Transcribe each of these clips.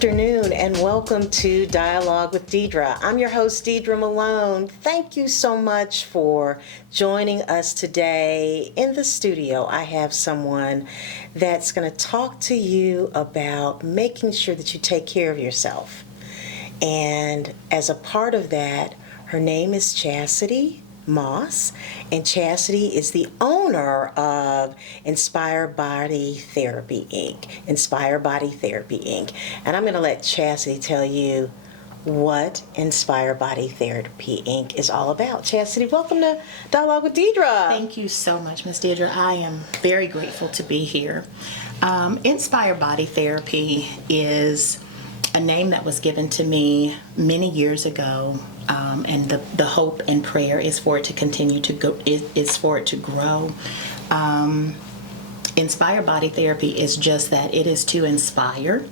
Afternoon and welcome to Dialogue with Deidre. I'm your host, Deidre Malone. Thank you so much for joining us today. In the studio, I have someone that's going to talk to you about making sure that you take care of yourself. And as a part of that, her name is Chasity Moss, and Chasity is the owner of Inspire Body Therapy Inc. Inspire Body Therapy Inc. And I'm going to let Chasity tell you what Inspire Body Therapy Inc. is all about. Chasity, welcome to Dialogue with Deidre. Thank you so much, Miss Deidre. I am very grateful to be here. Inspire Body Therapy is a name that was given to me many years ago, and the hope and prayer is for it to continue to go, is for it to grow. Inspire Body Therapy is just that. It is to inspire,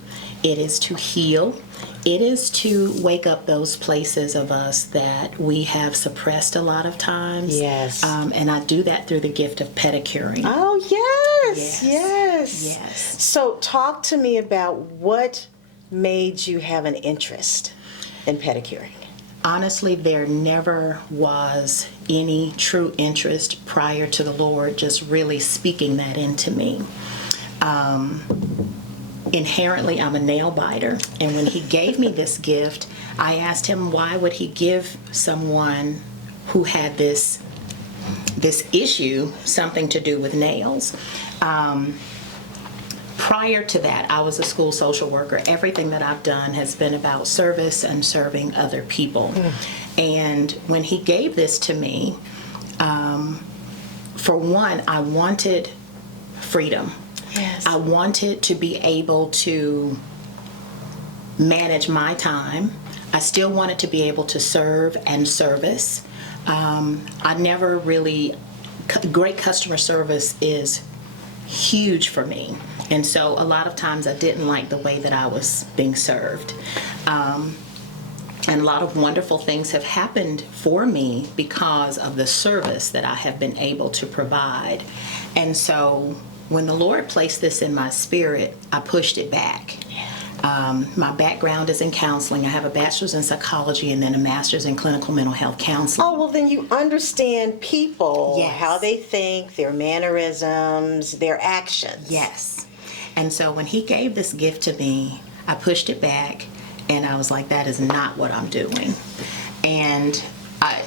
it is to heal, it is to wake up those places of us that we have suppressed a lot of times. Yes. And I do that through the gift of pedicuring. Oh, yes. So talk to me about what made you have an interest in pedicuring. Honestly, there never was any true interest prior to the Lord just really speaking that into me. Inherently, I'm a nail biter, and when he gave me this gift, I asked him why would he give someone who had this issue something to do with nails. Prior to that, I was a school social worker. Everything that I've done has been about service and serving other people. And when he gave this to me, for one, I wanted freedom. Yes. I wanted to be able to manage my time. I still wanted to be able to serve and service. I never really, great customer service is huge for me. And so a lot of times I didn't like the way that I was being served. And a lot of wonderful things have happened for me because of the service that I have been able to provide. And so when the Lord placed this in my spirit, I pushed it back. My background is in counseling. I have a bachelor's in psychology and then a master's in clinical mental health counseling. Oh, well, then you understand people, Yes. how they think, their mannerisms, their actions. Yes. And so when he gave this gift to me, I pushed it back and I was like, that is not what I'm doing. And I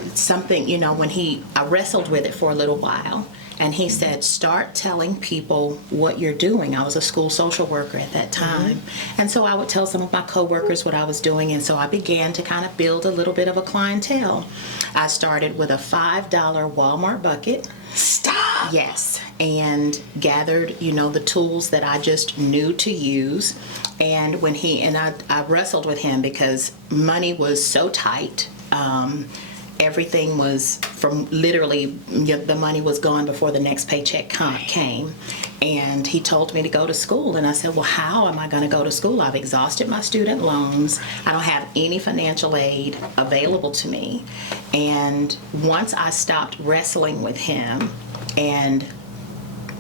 wrestled with it for a little while. And he said, start telling people what you're doing. I was a school social worker at that time. Mm-hmm. And so I would tell some of my coworkers what I was doing. And so I began to kind of build a little bit of a clientele. I started with a $5 Walmart bucket. Stop! Yes. And gathered, the tools that I just knew to use. And when I wrestled with him because money was so tight. Everything was from literally, the money was gone before the next paycheck came. And he told me to go to school. And I said, well, how am I going to go to school? I've exhausted my student loans. I don't have any financial aid available to me. And once I stopped wrestling with him and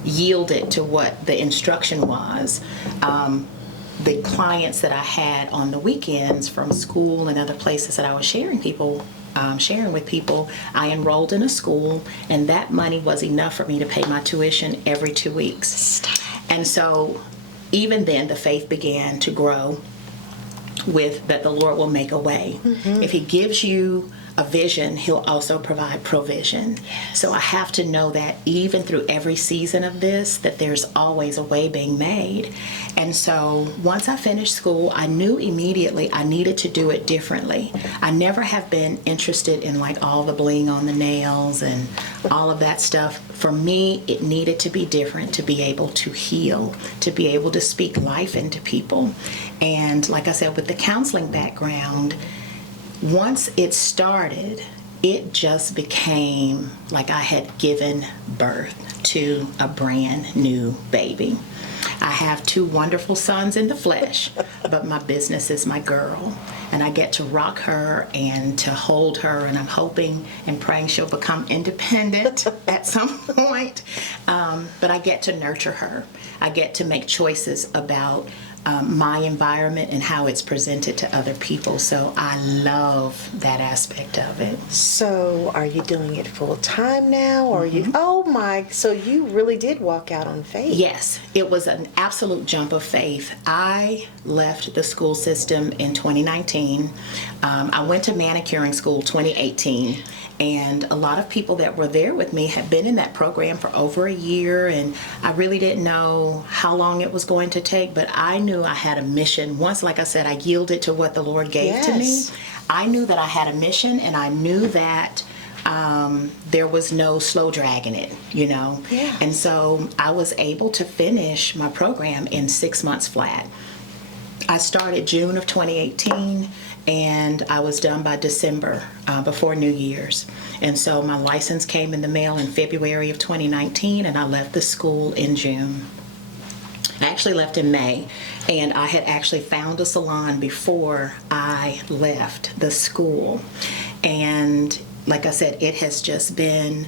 yielded to what the instruction was, the clients that I had on the weekends from school and other places that I was sharing with people, I enrolled in a school, and that money was enough for me to pay my tuition every 2 weeks. And so even then the faith began to grow with that the Lord will make a way. Mm-hmm. If he gives you a vision, he'll also provide provision. Yes. So I have to know that even through every season of this, that there's always a way being made. And so once I finished school, I knew immediately I needed to do it differently. I never have been interested in like all the bling on the nails and all of that stuff. For me, it needed to be different to be able to heal, to be able to speak life into people. And like I said, with the counseling background, once it started, it just became like I had given birth to a brand new baby. I have 2 wonderful sons in the flesh, but my business is my girl. And I get to rock her and to hold her, and I'm hoping and praying she'll become independent at some point. But I get to nurture her. I get to make choices about my environment and how it's presented to other people. So I love that aspect of it. So are you doing it full time now? Or oh my, so you really did walk out on faith. Yes, it was an absolute jump of faith. I left the school system in 2019. I went to manicuring school 2018. And a lot of people that were there with me had been in that program for over a year, and I really didn't know how long it was going to take, but I knew I had a mission. Once, like I said, I yielded to what the Lord gave to me. I knew that I had a mission, and I knew that there was no slow dragging it, you know. Yeah. And so I was able to finish my program in 6 months flat. I started June of 2018, and I was done by December, before New Year's. And so my license came in the mail in February of 2019, and I left the school in June. I actually left in May, and I had actually found a salon before I left the school. And like I said, it has just been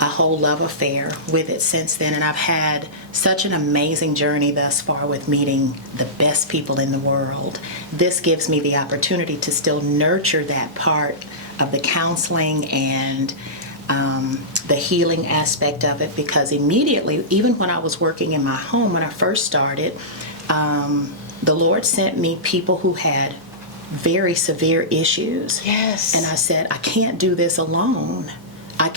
a whole love affair with it since then, and I've had such an amazing journey thus far with meeting the best people in the world. This gives me the opportunity to still nurture that part of the counseling and the healing aspect of it, because immediately, even when I was working in my home when I first started, the Lord sent me people who had very severe issues. Yes. And I said, I can't do this alone.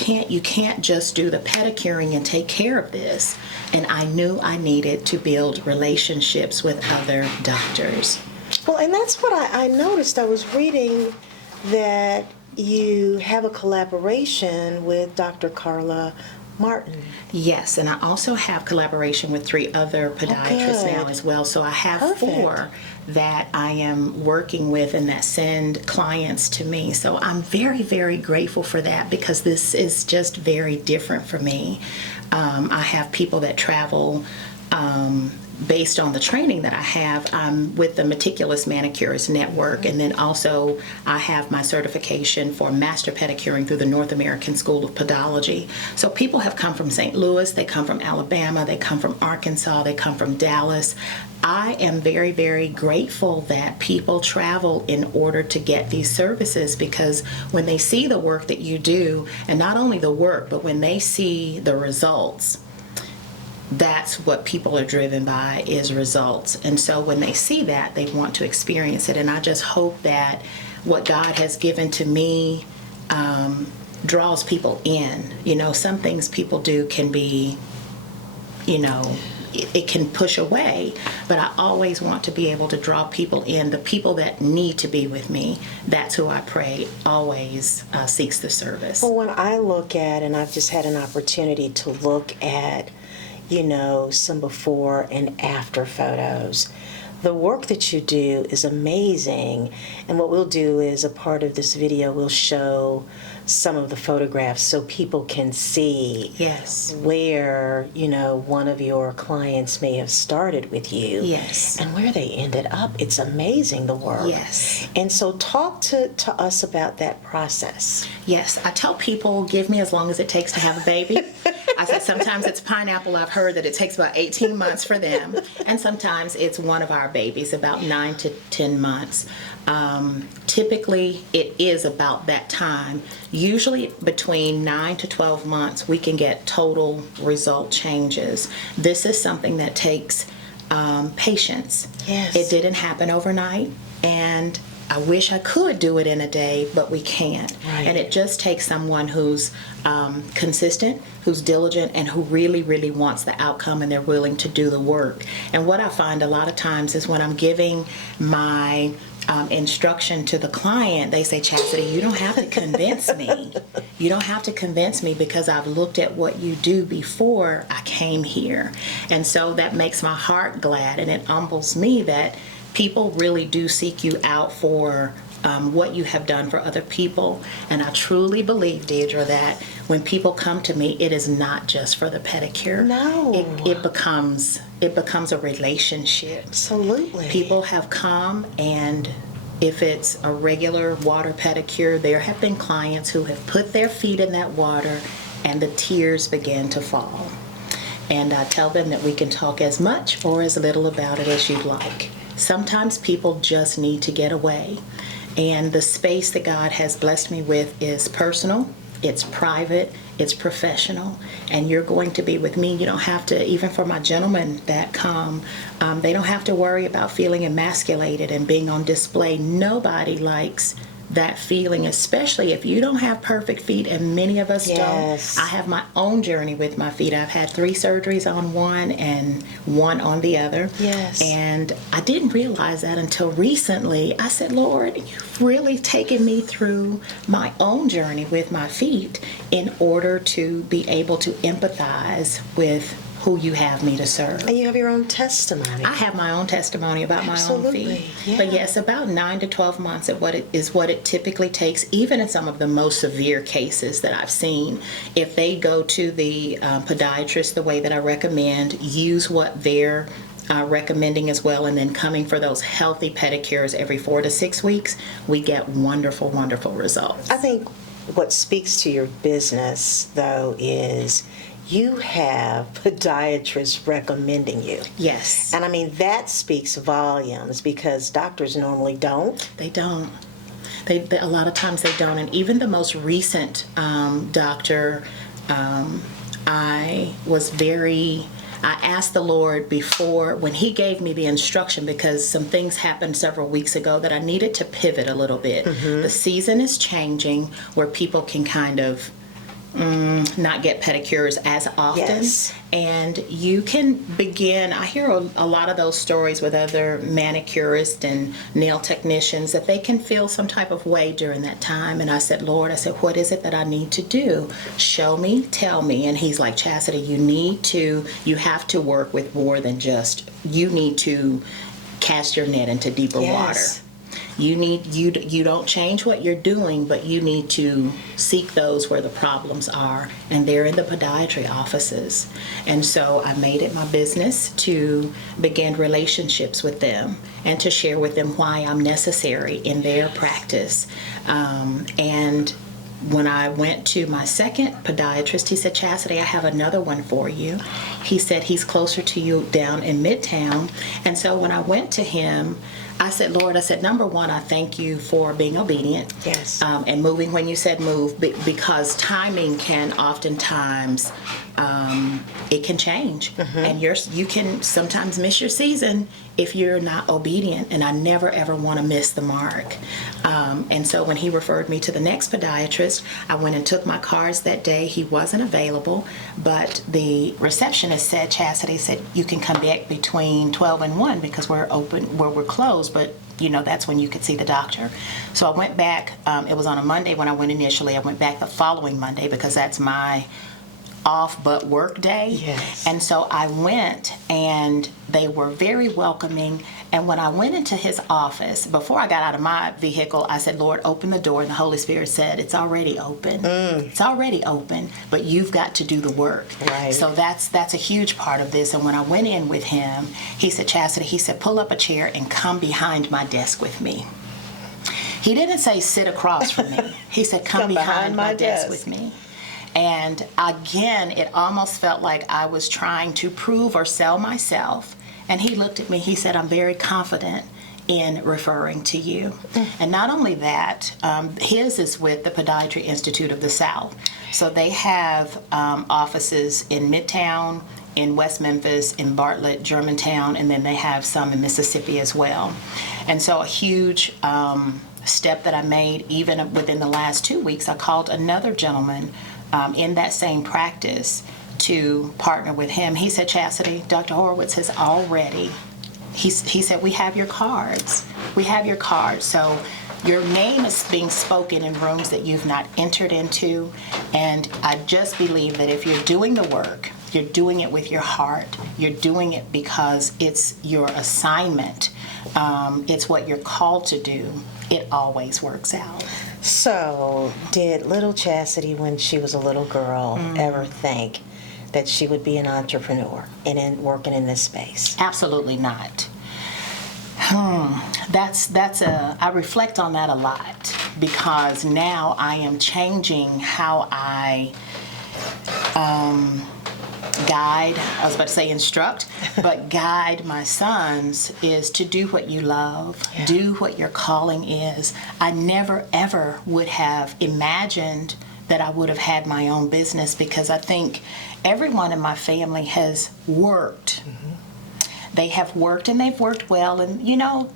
You can't just do the pedicuring and take care of this. And I knew I needed to build relationships with other doctors. Well, and that's what I noticed. I was reading that you have a collaboration with Dr. Carla Martin. Yes, and I also have collaboration with 3 other podiatrists now as well. So I have Perfect. 4 that I am working with and that send clients to me. So I'm very, very grateful for that, because this is just very different for me. I have people that travel based on the training that I have. I'm with the Meticulous Manicurist Network, and then also I have my certification for Master Pedicuring through the North American School of Podology. So people have come from St. Louis, they come from Alabama, they come from Arkansas, they come from Dallas. I am very, very grateful that people travel in order to get these services, because when they see the work that you do, and not only the work, but when they see the results, that's what people are driven by, is results. And so when they see that, they want to experience it. And I just hope that what God has given to me draws people in. You know, some things people do can be, you know, it can push away, but I always want to be able to draw people in. The people that need to be with me, that's who I pray always seeks the service. Well, when I look at, and I've just had an opportunity to look at, you know, some before and after photos. The work that you do is amazing. And what we'll do is, a part of this video, we'll show some of the photographs so people can see Yes. where, you know, one of your clients may have started with you. Yes. And where they ended up. It's amazing, the work. Yes. And so talk to us about that process. Yes, I tell people, give me as long as it takes to have a baby. I said sometimes it's pineapple. I've heard that it takes about 18 months for them. And sometimes it's one of our babies, about 9 to 10 months. Typically, it is about that time. Usually between 9 to 12 months, we can get total result changes. This is something that takes patience. Yes. It didn't happen overnight, and I wish I could do it in a day, but we can't. Right. And it just takes someone who's consistent, who's diligent, and who really, really wants the outcome, and they're willing to do the work. And what I find a lot of times is when I'm giving my instruction to the client, they say, Chasity, you don't have to convince me. You don't have to convince me, because I've looked at what you do before I came here. And so that makes my heart glad, and it humbles me that people really do seek you out for what you have done for other people. And I truly believe, Deidre, that when people come to me, it is not just for the pedicure. No. It becomes a relationship. Absolutely. People have come, and if it's a regular water pedicure, there have been clients who have put their feet in that water and the tears begin to fall. And I tell them that we can talk as much or as little about it as you'd like. sometimes people just need to get away. And the space that God has blessed me with is personal, it's private, it's professional, and you're going to be with me. You don't have to, even for my gentlemen that come, they don't have to worry about feeling emasculated and being on display. Nobody likes that feeling, especially if you don't have perfect feet, and many of us Yes. don't. I have my own journey with my feet. I've had 3 surgeries on one and 1 on the other. Yes. And I didn't realize that until recently. I said, Lord, you've really taken me through my own journey with my feet in order to be able to empathize with who you have me to serve. And you have your own testimony. I have my own testimony about my own Absolutely, feet. yeah. But yes, about 9 to 12 months of what it typically takes, even in some of the most severe cases that I've seen. If they go to the podiatrist the way that I recommend, use what they're recommending as well, and then coming for those healthy pedicures every 4 to 6 weeks, we get wonderful, wonderful results. I think what speaks to your business, though, is you have podiatrists recommending you. Yes. And I mean, that speaks volumes because doctors normally don't. They don't. They a lot of times they don't. And even the most recent doctor, I asked the Lord before, when he gave me the instruction, because some things happened several weeks ago that I needed to pivot a little bit. The season is changing where people can kind of not get pedicures as often. Yes. And you can begin, I hear a lot of those stories with other manicurists and nail technicians that they can feel some type of way during that time. And I said, Lord, what is it that I need to do? Show me, tell me. And he's like, Chasity, you have to work with more than just, you need to cast your net into deeper water. You don't change what you're doing, but you need to seek those where the problems are, and they're in the podiatry offices. And so I made it my business to begin relationships with them and to share with them why I'm necessary in their practice. And when I went to my second podiatrist, he said, Chasity, I have another one for you. He said he's closer to you down in Midtown. And so when I went to him, I said, Lord, number one, I thank you for being obedient. Yes. And moving when you said move, because timing can oftentimes, it can change. And you can sometimes miss your season if you're not obedient. And I never, ever want to miss the mark. And so when he referred me to the next podiatrist, I went and took my cards that day. He wasn't available, but the receptionist said, Chasity said, you can come back between 12 and 1 because we're open, we're closed, but that's when you could see the doctor. So I went back. It was on a Monday when I went initially. I went back the following Monday because that's my off but work day. Yes. And so I went, and they were very welcoming. And when I went into his office, before I got out of my vehicle, I said, Lord, open the door. And the Holy Spirit said, it's already open. It's already open, but you've got to do the work. Right. So that's a huge part of this. And when I went in with him, he said, Chasity, he said, pull up a chair and come behind my desk with me. He didn't say sit across from me. He said, come behind my desk with me. And again, it almost felt like I was trying to prove or sell myself. And he looked at me, he said, I'm very confident in referring to you. And not only that, his is with the Podiatry Institute of the South. So they have offices in Midtown, in West Memphis, in Bartlett, Germantown, and then they have some in Mississippi as well. And so a huge step that I made, even within the last 2 weeks, I called another gentleman in that same practice to partner with him. He said, Chasity, Dr. Horowitz has already, he said, we have your cards. We have your cards. So your name is being spoken in rooms that you've not entered into. And I just believe that if you're doing the work, you're doing it with your heart. You're doing it because it's your assignment. It's what you're called to do. It always works out. So, did little Chasity, when she was a little girl, ever think that she would be an entrepreneur and working in this space? Absolutely not. I reflect on that a lot because now I am changing how I guide, I was about to say instruct, but guide my sons is to do what you love, do what your calling is. I never ever would have imagined that I would have had my own business, because I think everyone in my family has worked. They have worked, and they've worked well, and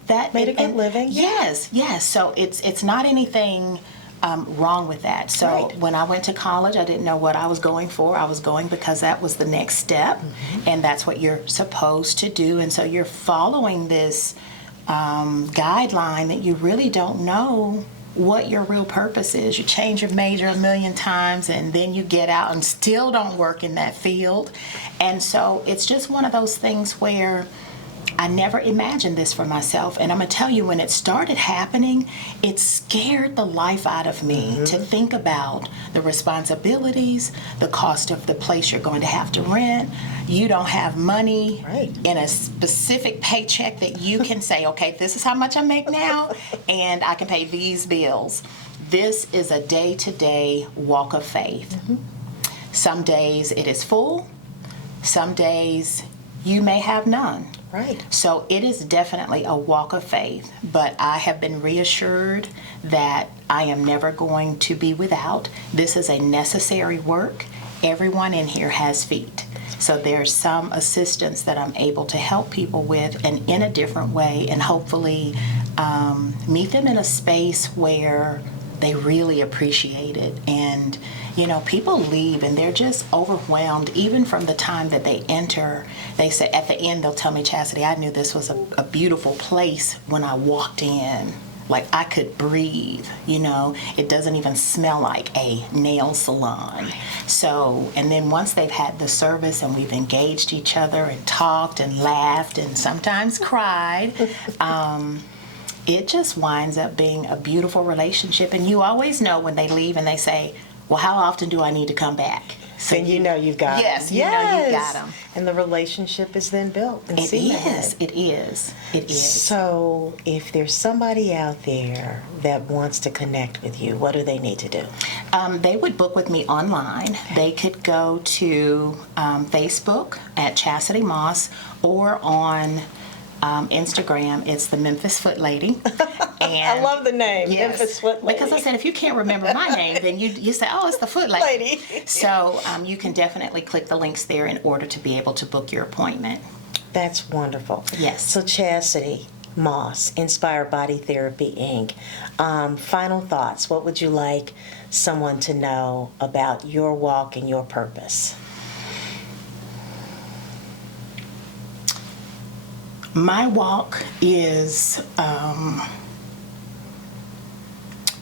that Made a good living. Yes. So it's not anything wrong with that. So Right. when I went to college, I didn't know what I was going for. I was going because that was the next step, and that's what you're supposed to do. And so you're following this guideline that you really don't know what your real purpose is. You change your major a million times, and then you get out and still don't work in that field. And so it's just one of those things where I never imagined this for myself. And I'm going to tell you, when it started happening, it scared the life out of me to think about the responsibilities, the cost of the place you're going to have to rent. You don't have money Right. in a specific paycheck that you can say, okay, this is how much I make now, and I can pay these bills. This is a day-to-day walk of faith. Some days it is full. Some days you may have none. Right. So it is definitely a walk of faith, but I have been reassured that I am never going to be without. This is a necessary work. Everyone in here has feet. So there's some assistance that I'm able to help people with, and in a different way, and hopefully meet them in a space where they really appreciate it. And people leave and they're just overwhelmed, even from the time that they enter. They say at the end, they'll tell me, Chasity, I knew this was a beautiful place when I walked in. Like, I could breathe, It doesn't even smell like a nail salon. So, and then once they've had the service and we've engaged each other and talked and laughed and sometimes cried, it just winds up being a beautiful relationship. And you always know when they leave and they say, well, how often do I need to come back? So Then you know you've got them. Yes, you know you've got them. And the relationship is then built and cemented. It is. So if there's somebody out there that wants to connect with you, what do they need to do? They would book with me online. They could go to Facebook at Chasity Moss, or on Instagram, it's the Memphis Foot Lady. And I love the name, yes, Memphis Foot Lady. because I said, if you can't remember my name, then you say, oh, it's the Foot Lady. So you can definitely click the links there in order to be able to book your appointment. That's wonderful. Yes. So Chasity Moss, Inspire Body Therapy, Inc. Final thoughts. What would you like someone to know about your walk and your purpose? My walk is,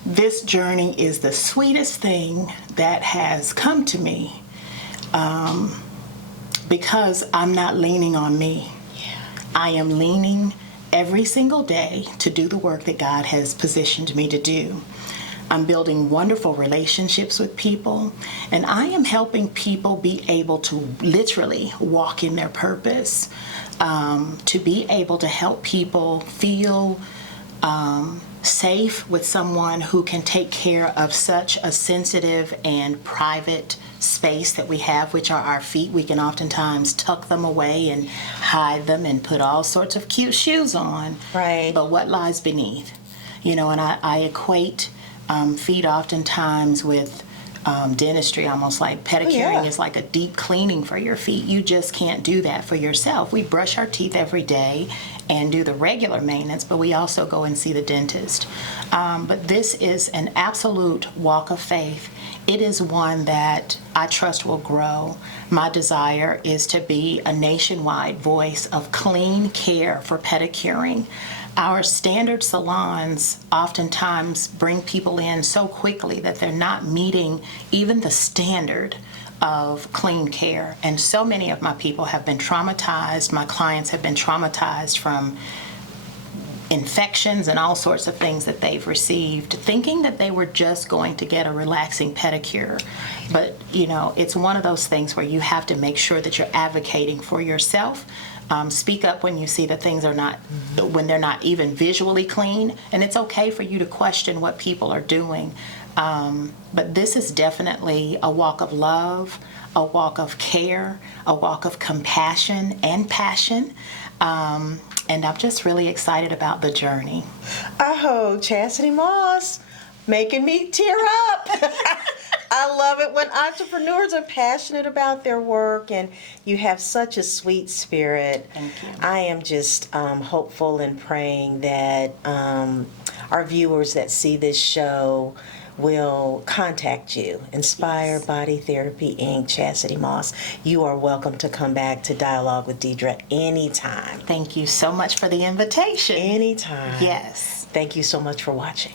this journey is the sweetest thing that has come to me, because I'm not leaning on me. I am leaning every single day to do the work that God has positioned me to do. I'm building wonderful relationships with people, and I am helping people be able to literally walk in their purpose, to be able to help people feel safe with someone who can take care of such a sensitive and private space that we have, which are our feet. We can oftentimes tuck them away and hide them and put all sorts of cute shoes on. Right. But what lies beneath? And I equate feet oftentimes with dentistry, almost like pedicuring is like a deep cleaning for your feet. You just can't do that for yourself. We brush our teeth every day and do the regular maintenance, but we also go and see the dentist. But this is an absolute walk of faith. It is one that I trust will grow. My desire is to be a nationwide voice of clean care for pedicuring. Our standard salons oftentimes bring people in so quickly that they're not meeting even the standard of clean care. And so many of my people have been traumatized. My clients have been traumatized from infections and all sorts of things that they've received, thinking that they were just going to get a relaxing pedicure. But, it's one of those things where you have to make sure that you're advocating for yourself. Speak up when you see that things are not, when they're not even visually clean. And it's okay for you to question what people are doing. But this is definitely a walk of love, a walk of care, a walk of compassion and passion. And I'm just really excited about the journey. Oh, Chasity Moss, making me tear up. I love it when entrepreneurs are passionate about their work, and you have such a sweet spirit. Thank you. I am just hopeful and praying that our viewers that see this show will contact you. Inspire Body Therapy Inc., Chasity Moss. You are welcome to come back to Dialogue with Deidre anytime. Thank you so much for the invitation. Anytime. Yes. Thank you so much for watching.